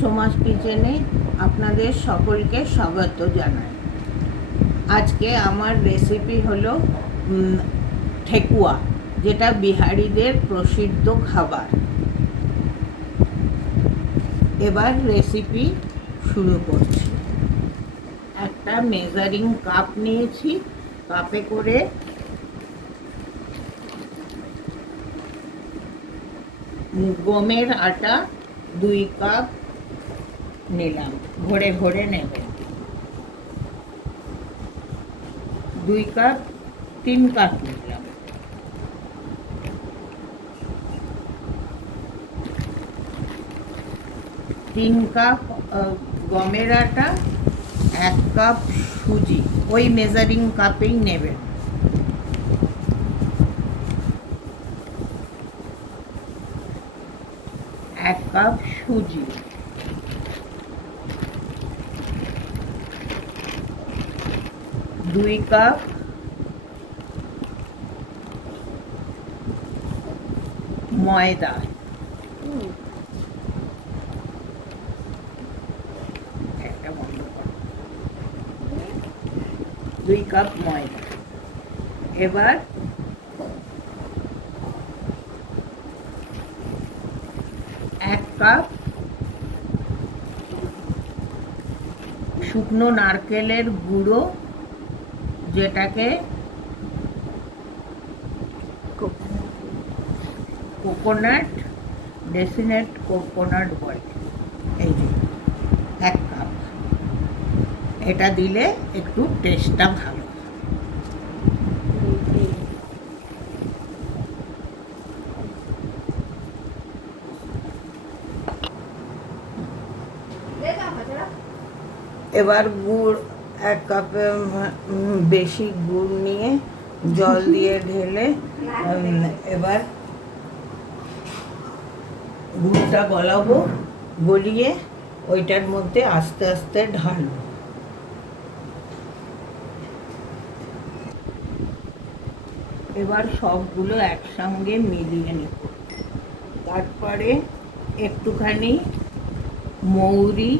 সোমাস কিচেনে আপনাদের সকলকে স্বাগত জানাই। আজকে আমার রেসিপি হলো ঠেকুয়া, যেটা বিহারিদের প্রসিদ্ধ খাবার। এবার রেসিপি শুরু করছি। একটা মেজারিং কাপ নিয়েছি, কাপে করে গমের আটা 2 কাপ নিলাম, ভরে ভরে নেবেন। 2 কাপ 3 কাপ নিলাম। তিন কাপ গমের আটা, 1 কাপ সুজি, ওই মেজারিং কাপেই নেবেন। এক কাপ সুজি, 2 কাপ ময়দা, একটা বন্ধ করো, 2 কাপ ময়দা। এবার 1 কাপ শুকনো নারকেলের গুঁড়ো, যেটাকে কোকোনাট, ডেসিনেট কোকোনাট বলে। এই যে 1 কাপ, এটা দিলে একটু টেস্টটা ভালো। এবার গুড় 1 কাপে বেশি গুড় নিয়ে জল দিয়ে ঢেলে এবার গুড়টা গলাবো, গলিয়ে ওইটার মধ্যে আস্তে আস্তে ঢালবো। এবার সবগুলো একসঙ্গে মিলিয়ে নেব। তারপরে একটুখানি মৌরি,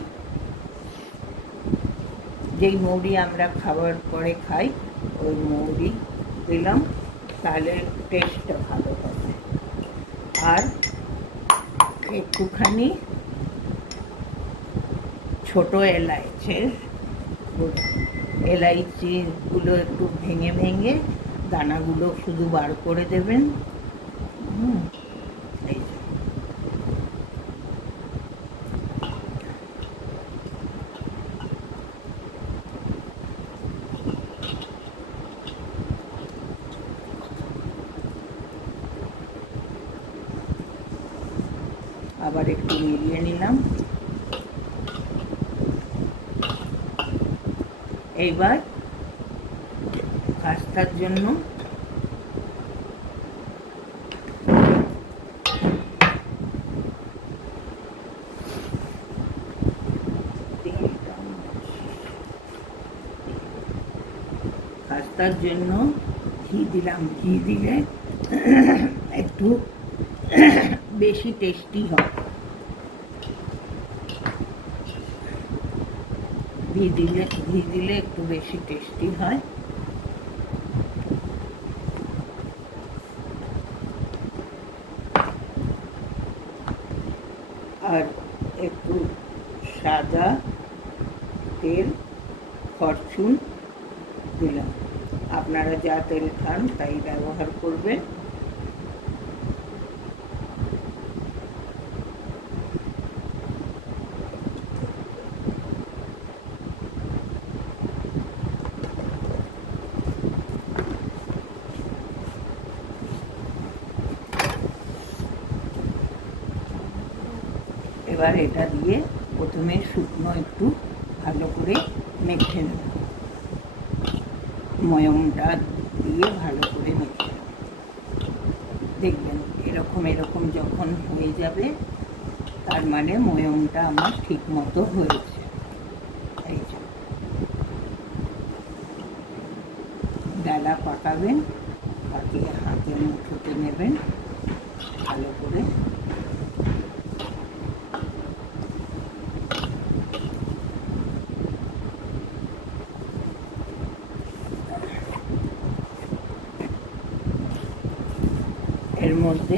যেই মৌরি আমরা খাবার পরে খাই, ওই মৌরি দিলাম, তাহলে টেস্টটা ভালো হবে। আর একটুখানি ছোট এলাইচিগুলো একটু ভেঙে ভেঙে দানাগুলো শুধু বার করে দেবেন। এই যে আবার একটু মিলিয়ে নিলাম। এইবার খাস্তার জন্য ঘি দিলাম। ঘি দিলে একটু বেশি টেস্টি হয়। ঘি দিলে একটু বেশি টেস্টি হয়। আর একটু সাদা তেল, ফরচুন দিলাম। আপনারা যা তেল খান তাই ব্যবহার করবেন। এবার এটা দিয়ে প্রথমে শুকনো একটু ভালো করে মেখে নেব। ময়মটা দিয়ে ভালো করে মেখে নেব। দেখবেন এরকম যখন হয়ে যাবে, তার মানে ময়মটা আমার ঠিক মতো হয়েছে। এই যে ডালা পাকাবেন, পাকিয়ে হাতের মুঠোতে নেবেন ভালো করে। এর মধ্যে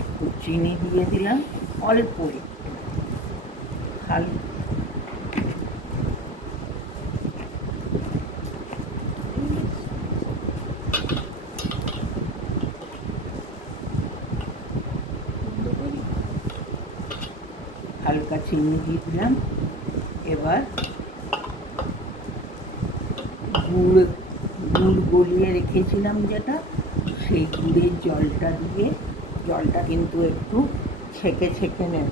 একটু চিনি দিয়ে দিলাম, অল্প একটু, হালকা চিনি দিয়ে দিলাম। এবার গুড় গলিয়ে রেখেছিলাম যেটা, সেই গুড়ের জলটা দিয়ে, জলটা কিন্তু একটু ছেঁকে ছেঁকে নেব,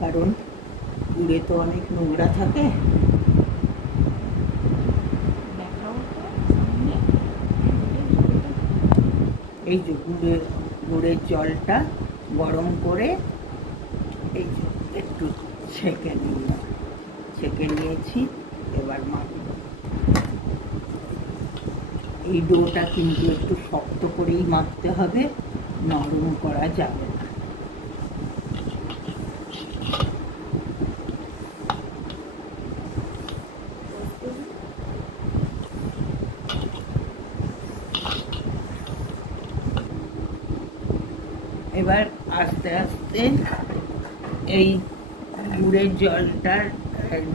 কারণ গুড়ে তো অনেক নোংরা থাকে। এই যে গুড়ের জলটা গরম করে এই যে একটু ছেঁকে নিয়েছি। এবার মাখব। এই ডোটা কিন্তু একটু শক্ত করেই মাখতে হবে, নরম করা যাবে না। এবার আস্তে আস্তে এই গুড়ের জলটা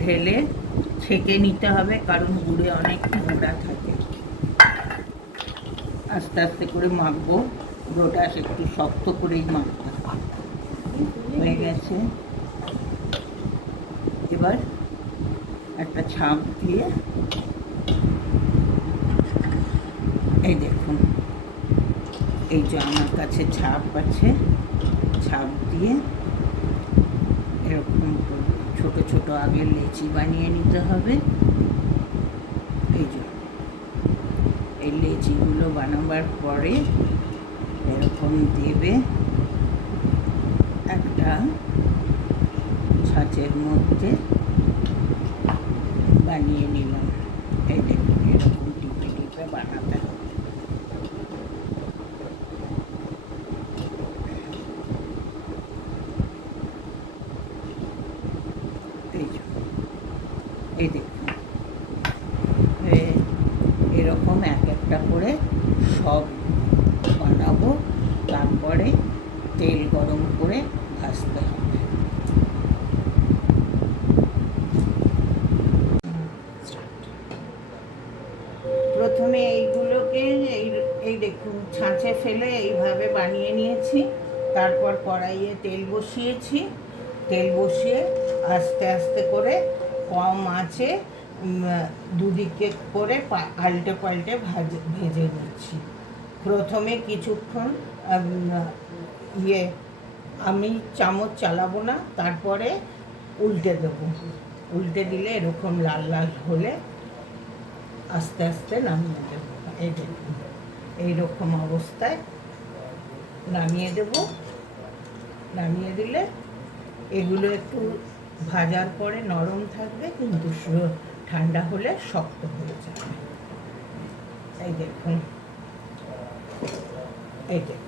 ঢেলে ছেঁকে নিতে হবে, কারণ গুড়ে অনেক নোংরা থাকে। আস্তে আস্তে করে মাখবো, ডোটা একটু শক্ত করেই মাখতে হয়ে গেছে। এবার একটা ছাপ দিয়ে, এই দেখুন, এই যে আমার কাছে ছাপ আছে, ছাপ দিয়ে এরকম ছোট ছোট আগে লেচি বানিয়ে নিতে হবে। এই যে এই লেচিগুলো বানাবার পরে এরকম দেবে একটা ছাঁচের মধ্যে, বানিয়ে নিলাম। এই দেখুন, এরকম টিপে টিপে বানাতে হবে। এই দেখুন, এরকম এক একটা করে সব বানাবো, তারপরে তেল গরম করে ভাজতে হবে। প্রথমে এইগুলোকে এই দেখুন ছাঁচে ফেলে এইভাবে বানিয়ে নিয়েছি। তারপর কড়াইয়ে তেল বসিয়েছি, তেল বসিয়ে আস্তে আস্তে করে কম আঁচে দুদিকে করে পাল্টে পাল্টে ভেজে নিচ্ছি। প্রথমে কিছুক্ষণ আমি চামচ চালাবো না, তারপরে উল্টে দেবো। উল্টে দিলে এরকম লাল লাল হলে আস্তে আস্তে নামিয়ে দেবো। এই দেখুন, এইরকম অবস্থায় নামিয়ে দেব। নামিয়ে দিলে এগুলো একটু ভাজার পরে নরম থাকবে, কিন্তু ঠান্ডা হলে শক্ত হয়ে যাবে। এই দেখুন, এই দেখুন।